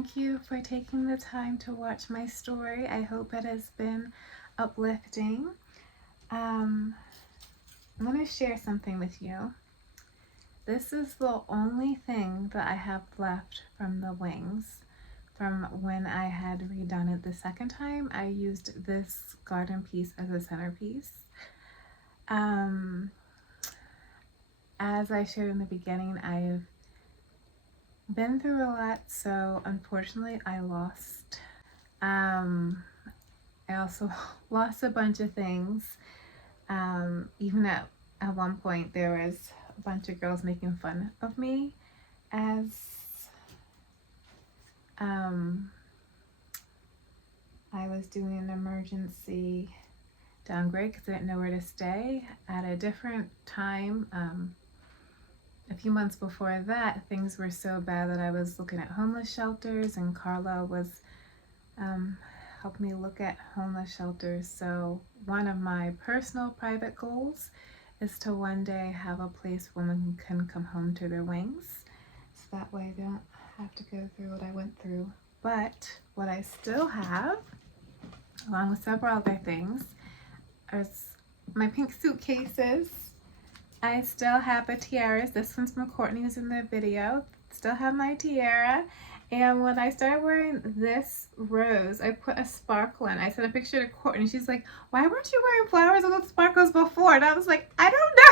thank you for taking the time to watch my story. I hope it has been uplifting. I'm going to share something with you. This is the only thing that I have left from the wings from when I had redone it the second time. I used this garden piece as a centerpiece. As I shared in the beginning, I've been through a lot, so unfortunately I lost. I also lost a bunch of things. Even at one point there was a bunch of girls making fun of me as I was doing an emergency downgrade because I didn't know where to stay. At a different time, a few months before that, things were so bad that I was looking at homeless shelters, and Carla was helping me look at homeless shelters. So one of my personal private goals is to one day have a place women can come home to their wings, so that way they don't have to go through what I went through. But what I still have, along with several other things, are my pink suitcases. I still have the tiaras. This one's from Courtney, who's in the video. Still have my tiara. And when I started wearing this rose, I put a sparkle in. I sent a picture to Courtney. She's like, why weren't you wearing flowers with sparkles before? And I was like, I don't know.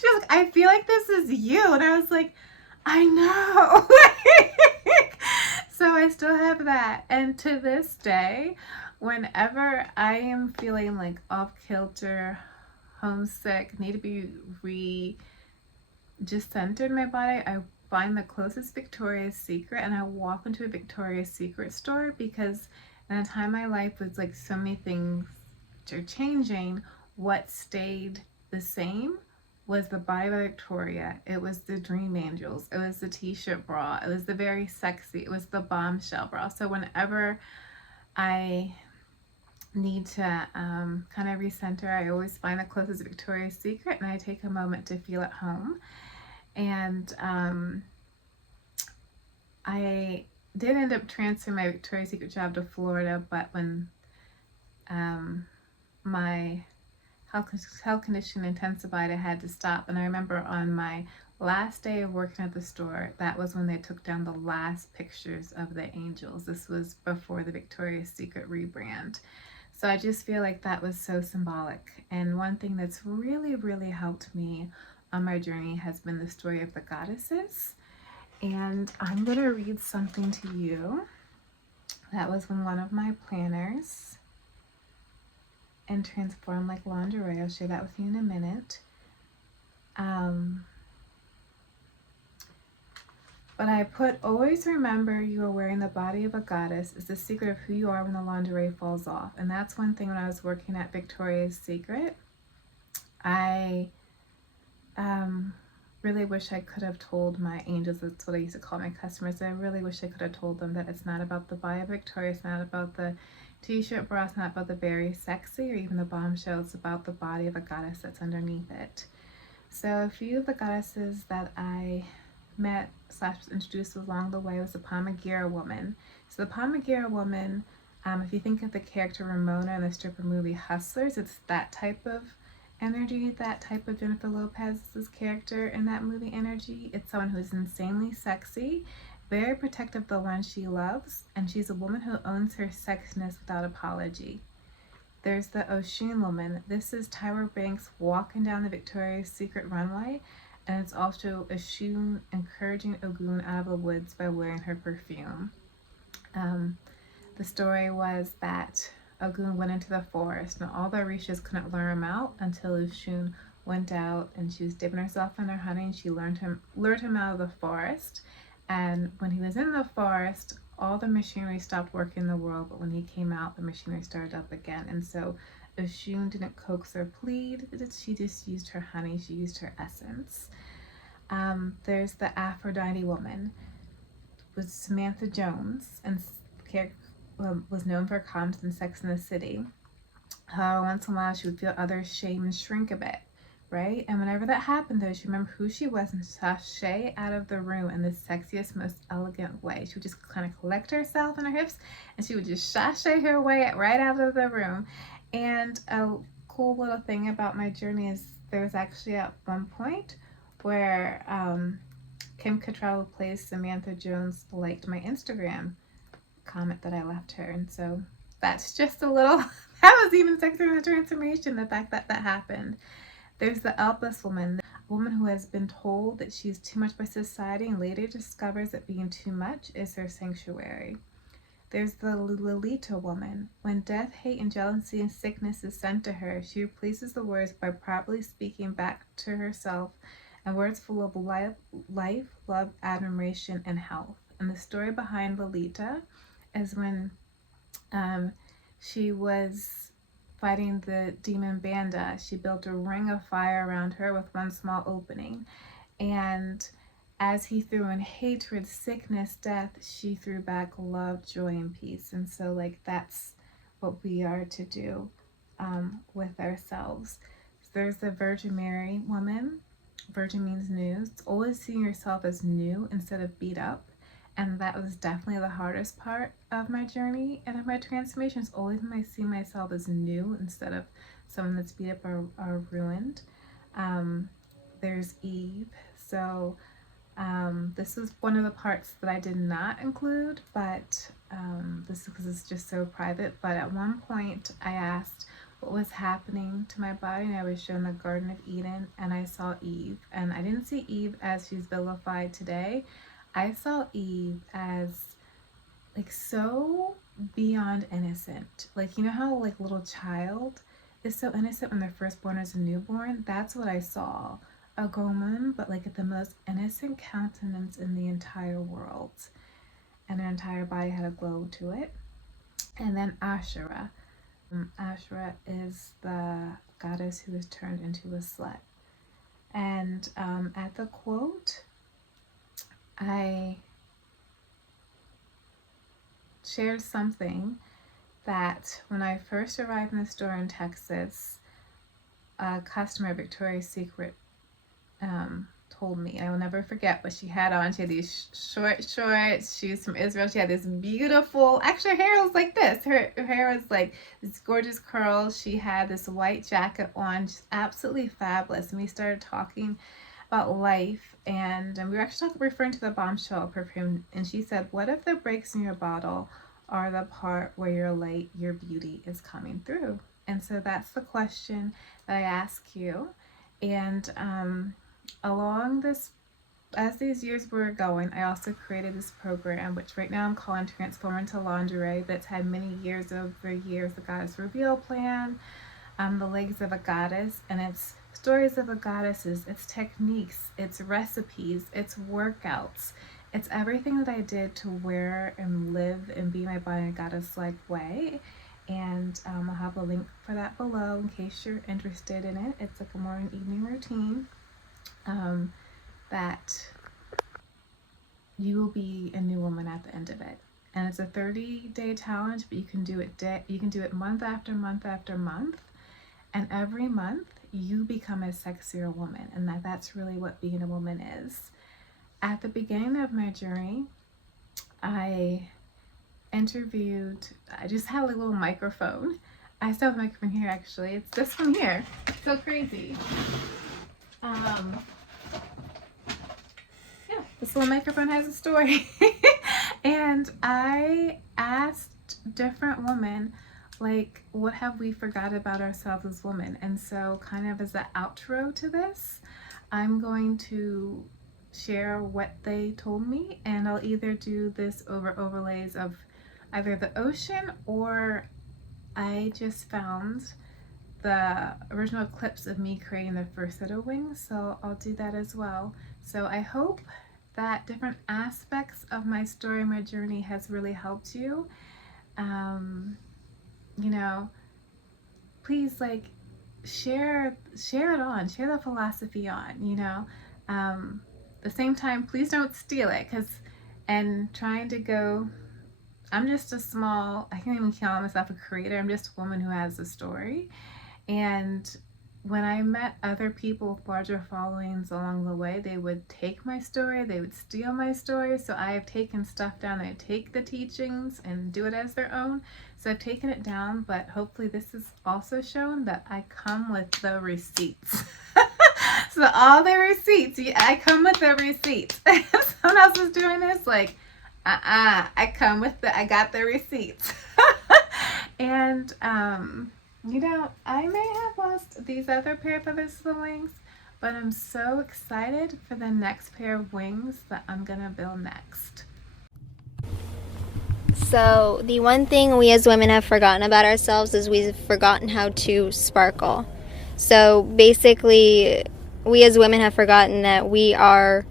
She was like, I feel like this is you. And I was like, I know. So I still have that. And to this day, whenever I am feeling like off kilter, homesick, need to be just centered in my body, I find the closest Victoria's Secret and I walk into a Victoria's Secret store, because in a time in my life was like so many things are changing, what stayed the same was the body by Victoria. It was the Dream Angels. It was the t-shirt bra. It was the Very Sexy. It was the Bombshell bra. So whenever I need to kind of recenter, I always find the closest Victoria's Secret and I take a moment to feel at home. And I did end up transferring my Victoria's Secret job to Florida, but when my health condition intensified, I had to stop. And I remember on my last day of working at the store, that was when they took down the last pictures of the angels. This was before the Victoria's Secret rebrand. So I just feel like that was so symbolic. And one thing that's really, really helped me on my journey has been the story of the goddesses. And I'm going to read something to you. That was from one of my planners. And Transform Like Lingerie. I'll share that with you in a minute. But I put, always remember you are wearing the body of a goddess is the secret of who you are when the lingerie falls off. And that's one thing when I was working at Victoria's Secret. I really wish I could have told my angels, that's what I used to call my customers, I really wish I could have told them that it's not about the body of Victoria, it's not about the t-shirt bra, it's not about the Very Sexy or even the Bombshell, it's about the body of a goddess that's underneath it. So a few of the goddesses that I met / was introduced along the way was the Palmyra woman. So the Palmyra woman, if you think of the character Ramona in the stripper movie Hustlers, it's that type of energy, that type of Jennifer Lopez's character in that movie energy. It's someone who is insanely sexy, very protective of the one she loves, and she's a woman who owns her sexiness without apology. There's the Oshun woman. This is Tyra Banks walking down the Victoria's Secret runway, and it's also Oshun encouraging Ogun out of the woods by wearing her perfume. The story was that Ogun went into the forest and all the Orishas couldn't lure him out until Oshun went out and she was dipping herself in her honey and she lured him out of the forest. And when he was in the forest, all the machinery stopped working in the world, but when he came out, the machinery started up again. And so Oshun didn't coax or plead, she just used her honey, she used her essence. There's the Aphrodite woman, was Samantha Jones, and was known for her comments in Sex and the City. However, once in a while she would feel others shame and shrink a bit. right? And whenever that happened, though, she remembered who she was and sashay out of the room in the sexiest, most elegant way. She would just kind of collect herself in her hips, and she would just sashay her way right out of the room. And a cool little thing about my journey is there was actually at one point where Kim Cattrall plays Samantha Jones liked my Instagram comment that I left her, and so that's just a little that was even sexier than the transformation, the fact that that happened. There's the helpless woman, a woman who has been told that she's too much by society and later discovers that being too much is her sanctuary. There's the Lolita woman. When death, hate, and jealousy and sickness is sent to her, she replaces the words by properly speaking back to herself and words full of life, love, admiration, and health. And the story behind Lolita is when she was fighting the demon Banda, she built a ring of fire around her with one small opening. And as he threw in hatred, sickness, death, she threw back love, joy, and peace. And so, like, that's what we are to do with ourselves. So there's the Virgin Mary woman. Virgin means new. It's always seeing yourself as new instead of beat up. And that was definitely the hardest part of my journey and of my transformation. It's always when I see myself as new instead of someone that's beat up or ruined. There's Eve. So this was one of the parts that I did not include, but this is because it's just so private. But at one point I asked what was happening to my body, and I was shown the Garden of Eden, and I saw Eve. And I didn't see Eve as she's vilified today. I saw Eve as like so beyond innocent. Like, you know how like little child is so innocent when they're first born as a newborn? That's what I saw. A woman, but like at the most innocent countenance in the entire world. And her entire body had a glow to it. And then Ashura. Ashura is the goddess who was turned into a slut. And at the quote, I shared something that when I first arrived in the store in Texas, a customer at Victoria's Secret told me, and I will never forget what she had on. She had these short shorts. She was from Israel. She had this beautiful, actually her hair was like this. Her hair was like this gorgeous curls. She had this white jacket on, just absolutely fabulous. And we started talking about life, and we were actually referring to the Bombshell perfume, and she said, what if the breaks in your bottle are the part where your light, your beauty is coming through? And so that's the question that I ask you. And along this, as these years were going, I also created this program, which right now I'm calling Transform into Lingerie, that's had many years over years, the Goddess Reveal Plan, the Legs of a Goddess, and it's stories of a goddesses, it's techniques, it's recipes, it's workouts, it's everything that I did to wear and live and be my body in a goddess-like way. And I'll have a link for that below in case you're interested in it. It's like a morning evening routine that you will be a new woman at the end of it. And it's a 30-day challenge, but you can do it month after month after month. And every month you become a sexier woman, and that's really what being a woman is. At the beginning of my journey, I just had a little microphone. I still have a microphone here actually. It's this one here. It's so crazy. Yeah, this little microphone has a story. And I asked different women, like, what have we forgot about ourselves as women? And so kind of as an outro to this, I'm going to share what they told me, and I'll either do this over overlays of either the ocean, or I just found the original clips of me creating the first set of wings, so I'll do that as well. So I hope that different aspects of my story, my journey has really helped you. You know, please like share the philosophy on, you know. The same time, please don't steal it, and trying to go, I'm just I can't even call myself a creator. I'm just a woman who has a story. And when I met other people with larger followings along the way, they would take my story, they would steal my story. So I have taken stuff down. I take the teachings and do it as their own. So I've taken it down, but hopefully this has also shown that I come with the receipts. So all the receipts, I come with the receipts. Someone else is doing this, like, I got the receipts. And, you know, I may have lost these other pair of feathers to the wings, but I'm so excited for the next pair of wings that I'm gonna build next. So the one thing we as women have forgotten about ourselves is we've forgotten how to sparkle. So basically, we as women have forgotten that we are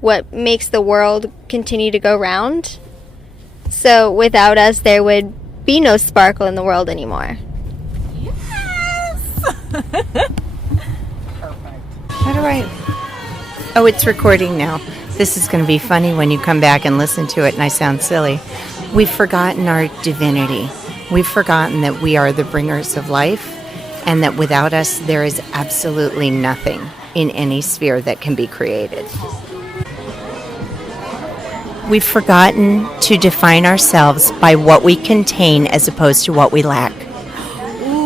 what makes the world continue to go round. So without us, there would be no sparkle in the world anymore. How do I? Oh, it's recording now. This is going to be funny when you come back and listen to it and I sound silly. We've forgotten our divinity. We've forgotten that we are the bringers of life and that without us there is absolutely nothing in any sphere that can be created. We've forgotten to define ourselves by what we contain as opposed to what we lack.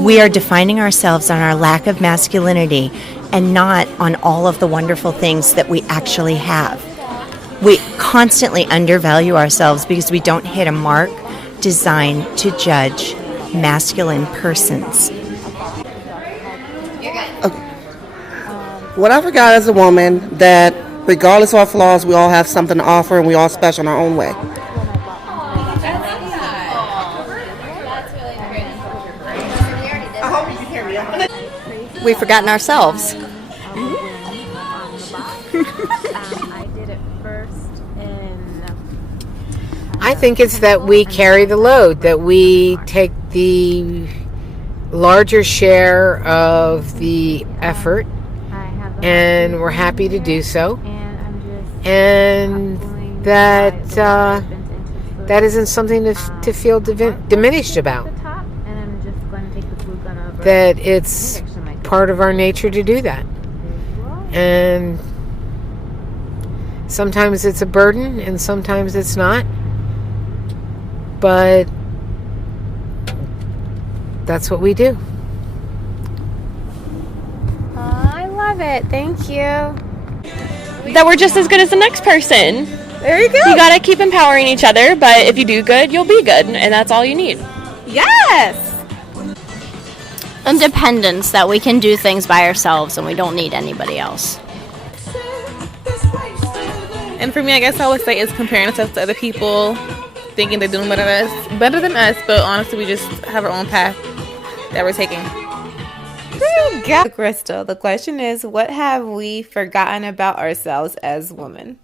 We are defining ourselves on our lack of masculinity and not on all of the wonderful things that we actually have. We constantly undervalue ourselves because we don't hit a mark designed to judge masculine persons. What I forgot as a woman, that regardless of our flaws, we all have something to offer and we all special in our own way. We've forgotten ourselves. I did it first in... I think it's that we carry the load, that we take the larger share of the effort, and we're happy to do so. And that that isn't something to feel diminished about. That it's part of our nature to do that. And sometimes it's a burden and sometimes it's not. But that's what we do. I love it. Thank you. That we're just as good as the next person. There you go. You gotta keep empowering each other, but if you do good, you'll be good, and that's all you need. Yes. Independence, that we can do things by ourselves and we don't need anybody else. And for me, I guess I would say it's comparing ourselves to other people, thinking they're doing better than us, but honestly, we just have our own path that we're taking. There you go, Crystal. The question is, what have we forgotten about ourselves as women?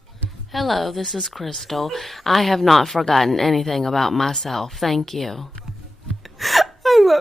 Hello, this is Crystal. I have not forgotten anything about myself. Thank you. I love